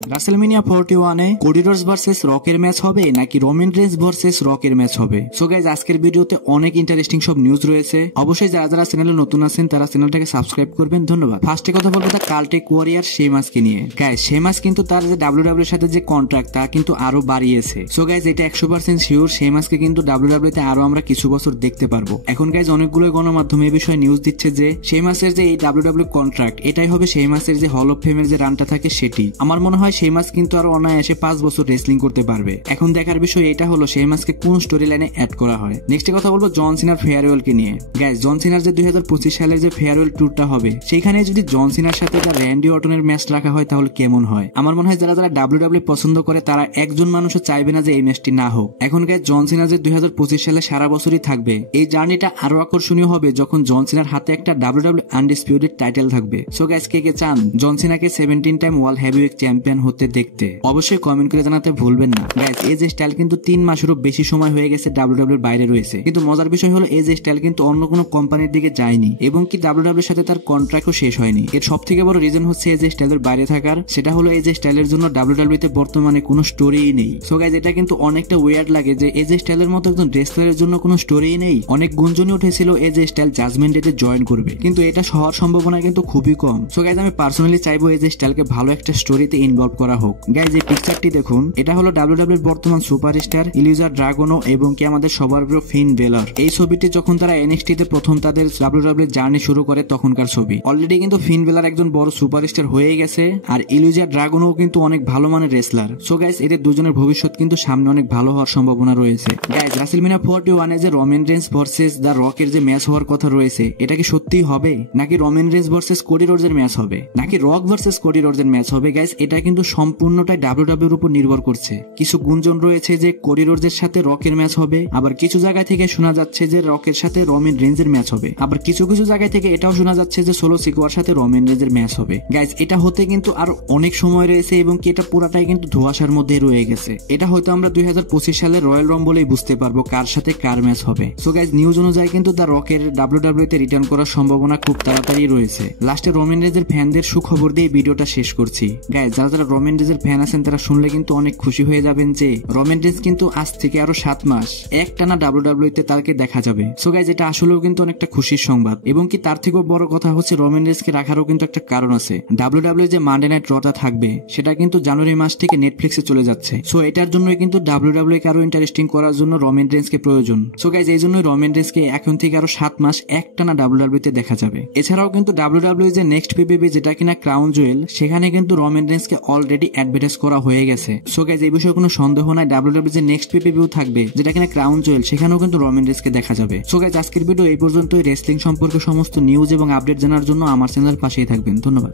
রাসেলমেনিয়া 41 Cody Rhodes versus রকের match হবে নাকি রোমান রেইন্স ভার্সেস রকের ম্যাচ হবে। সো গাইজ আজকের ভিডিওতে অনেক ইন্টারেস্টিং সব নিউজ রয়েছে। অবশ্যই যারা যারা চ্যানেলে নতুন আছেন তারা চ্যানেলটাকে সাবস্ক্রাইব করবেন। ধন্যবাদ। ফার্স্টে কথা বলবো তার কাল্টিক ওয়ারিয়ার শেমাসকে নিয়ে। গাইজ শেমাস কিন্তু তার যে ডাব্লিউডাব্লিউ এর সাথে যে কন্ট্রাক্ট তা কিন্তু আরো বাড়িয়েছে। সো গাইজ এটা 100% শিওর শেমাসকে কিন্তু ডাব্লিউডাব্লিউ তে আরো আমরা কিছু বছর দেখতে পারবো। এখন গাইজ অনেকগুলো গণমাধ্যমে এই বিষয়ে নিউজ দিচ্ছে যে শেমাসের যে এই ডাব্লিউডাব্লিউ কন্ট্রাক্ট এটাই হবে শেমাসের যে হল অফ ফেমের যে রানটা থাকে সেটি। আমার মনে হয় শেমাস কিন্তু আরো অনায়াসে 5 বছর রেসলিং করতে পারবে। এখন দেখার বিষয় এটা হলো শেমাসকে কোন স্টোরি লাইনে অ্যাড করা হয়। নেক্সট কথা বলবো জন সিনার ফেয়ারওয়েল কে নিয়ে। গাইজ জন সিনার যে 2025 সালের যে ফেয়ারওয়েল ট্যুরটা হবে সেখানে যদি জন সিনার সাথে তার র্যান্ডি অর্টনের ম্যাচ রাখা হয় তাহলে কেমন হয়। আমার মনে হয় যারা যারা ডাব্লিউডাব্লিউ পছন্দ করে তারা একজন মানুষও চাইবে না যে এই ম্যাচটি না হোক। এখন গাইজ জন সিনা যে 2025 সালে সারা বছরই থাকবে এই জার্নিটা আরো আকর্ষণীয় হবে যখন জন সিনার হাতে একটা ডাব্লিউডাব্লিউ আনডিসপিউটেড টাইটেল থাকবে। সো গাইজ কে কে চান জন সিনাকে 17 টাইম ওয়ার্ল্ড হেভিওয়েট চ্যাম্পিয়ন হতে দেখতে অবশ্যই কমেন্ট করে জানাতে ভুলবেন না। গাইজ এই যে স্টাইল কিন্তু 3 মাসেরও বেশি সময় হয়ে গেছে ডাব্লিউডাব্লিউ এর বাইরে রয়েছে, কিন্তু মজার বিষয় হলো এই যে স্টাইল কিন্তু অন্য কোনো কোম্পানির দিকে যায়নি এবং কি ডাব্লিউডাব্লিউ এর সাথে তার কন্ট্রাক্টও শেষ হয়নি। এর সবথেকে বড় রিজন হচ্ছে এই যে স্টাইলের বাইরে থাকার, সেটা হলো এই যে স্টাইলের জন্য ডাব্লিউডাব্লিউ তে বর্তমানে কোনো স্টোরিই নেই। সো গাইজ এটা কিন্তু অনেকটা ওয়ার্ড লাগে যে এই যে স্টাইলের মতো একজন রেসলারের জন্য কোনো স্টোরিই নেই। অনেক গুঞ্জনই উঠেছিল এই যে স্টাইল জাজমেন্ট ডেতে জয়েন করবে, কিন্তু এটা হওয়ার সম্ভাবনা কিন্তু খুবই কম। সো গাইজ আমি পার্সোনালি চাইবো এই যে স্টাইলকে ভালো একটা স্টোরিতে ইনভলভ করা হোক। গাইজ এই পিকচারটি দেখুন, এটা হলো ডাব্লিউডাব্লিউ এর বর্তমান সুপারস্টার ইলিজা ড্রাগনো এবং কি আমাদের সবার প্রিয় ফিন বেলার। এই ছবিটি যখন তারা এনএক্সটি তে প্রথম তাদের ডাব্লিউডাব্লিউ জার্নি শুরু করে তখনকার ছবি। অলরেডি কিন্তু ফিন বেলার একজন বড় সুপারস্টার হয়ে গেছে আর ইলিজা ড্রাগনো কিন্তু অনেক ভালো মানের রেসলার। সো গাইজ এদের দুজনের ভবিষ্যৎ কিন্তু সামনে অনেক ভালো হওয়ার সম্ভাবনা রয়েছে। গাইজ রাসেলমেনিয়া 41 এ যে রোমান রেইন্স ভার্সেস দ্য রকের যে ম্যাচ হওয়ার কথা রয়েছে এটা কি সত্যিই হবে নাকি Roman Reigns versus Cody Rhodes এর ম্যাচ হবে নাকি রক ভার্সেস কোডি রোডস এর ম্যাচ হবে। গাইজ এটা কিন্তু সম্পূর্ণটাই ডাব্লিউডাব্লিউ এর উপর নির্ভর করছে। কিছু গুঞ্জন রয়েছে যে কোডি রোডস এর সাথে রকের ম্যাচ হবে, আবার কিছু জায়গা থেকে শোনা যাচ্ছে যে রকের সাথে রোমান রেইন্স এর ম্যাচ হবে, আবার কিছু কিছু জায়গা থেকে এটাও শোনা যাচ্ছে যে সোলো সিকোয়ার সাথে রোমান রেইন্স এর ম্যাচ হবে। গাইজ এটা হতে কিন্তু আর অনেক সময় রয়েছে এবং কি এটা পুরাটাই কিন্তু ধোঁয়াশার মধ্যে রয়ে গেছে। এটা হয়তো আমরা 2025 সালের রয়্যাল রাম্বলেই বুঝতে পারবো কার সাথে কার ম্যাচ হবে। সো গাইজ নিউজ অনুযায়ী কিন্তু দ্য রকের ডাব্লিউডাব্লিউ তে রিটার্ন করার সম্ভাবনা খুব তাড়াতাড়ি রয়েছে। লাস্টে রোমান রেইন্স এর ফ্যানদের সুখবর দিয়ে ভিডিওটা শেষ করছি। গাইজ যারা যারা রোমান রেইন্স এর ফ্যান আছেন তারা শুনলে কিন্তু অনেক খুশি হয়ে যাবেন যে রোমান রেইন্স কিন্তু আজ থেকে আরো 7 মাস একটানা ডাব্লিউডাব্লিউ তে তাকে দেখা যাবে। সো গাইজ এটা আসলেও কিন্তু অনেকটা খুশির সংবাদ এবং কি তার থেকেও বড় কথা হচ্ছে রোমান রেইন্স কে রাখারও কিন্তু একটা কারণ আছে। ডাব্লিউডাব্লিউ যে মানডে নাইট রটা থাকবে সেটা কিন্তু জানুয়ারি মাস থেকে নেটফ্লিক্সে চলে যাচ্ছে। সো এটার জন্যই কিন্তু ডাব্লিউডাব্লিউ কে আরো ইন্টারেস্টিং করার জন্য রোমান রেইন্স কে প্রয়োজন। সো গাইজ এই জন্যই রোমান রেইন্স কে এখন থেকে আরো 7 মাস একটানা ডাব্লিউডাব্লিউ তে দেখা যাবে। এছাড়াও কিন্তু ডাব্লিউডাব্লিউ যে নেক্সট পিপিবি যেটা কিনা ক্রাউন জুয়েল সেখানে কিন্তু রোমান রেইন্স কে অলরেডি অ্যাডভার্টাইজ করা হয়ে গেছে। সো গাইজ এই বিষয়ে কোনো সন্দেহ নাই, ডাব্লিউডাব্লিউ যে নেক্সট পিপিবি থাকবে যেটা কিনা ক্রাউন জুয়েল সেখানেও কিন্তু রোমান রেইন্স কে দেখা যাবে। সো গাইজ আজকের ভিডিও এই পর্যন্তই। রেসলিং সম্পর্কে সমস্ত নিউজ এবং আপডেট জানার জন্য আমার চ্যানেলের পাশেই থাকবেন। ধন্যবাদ।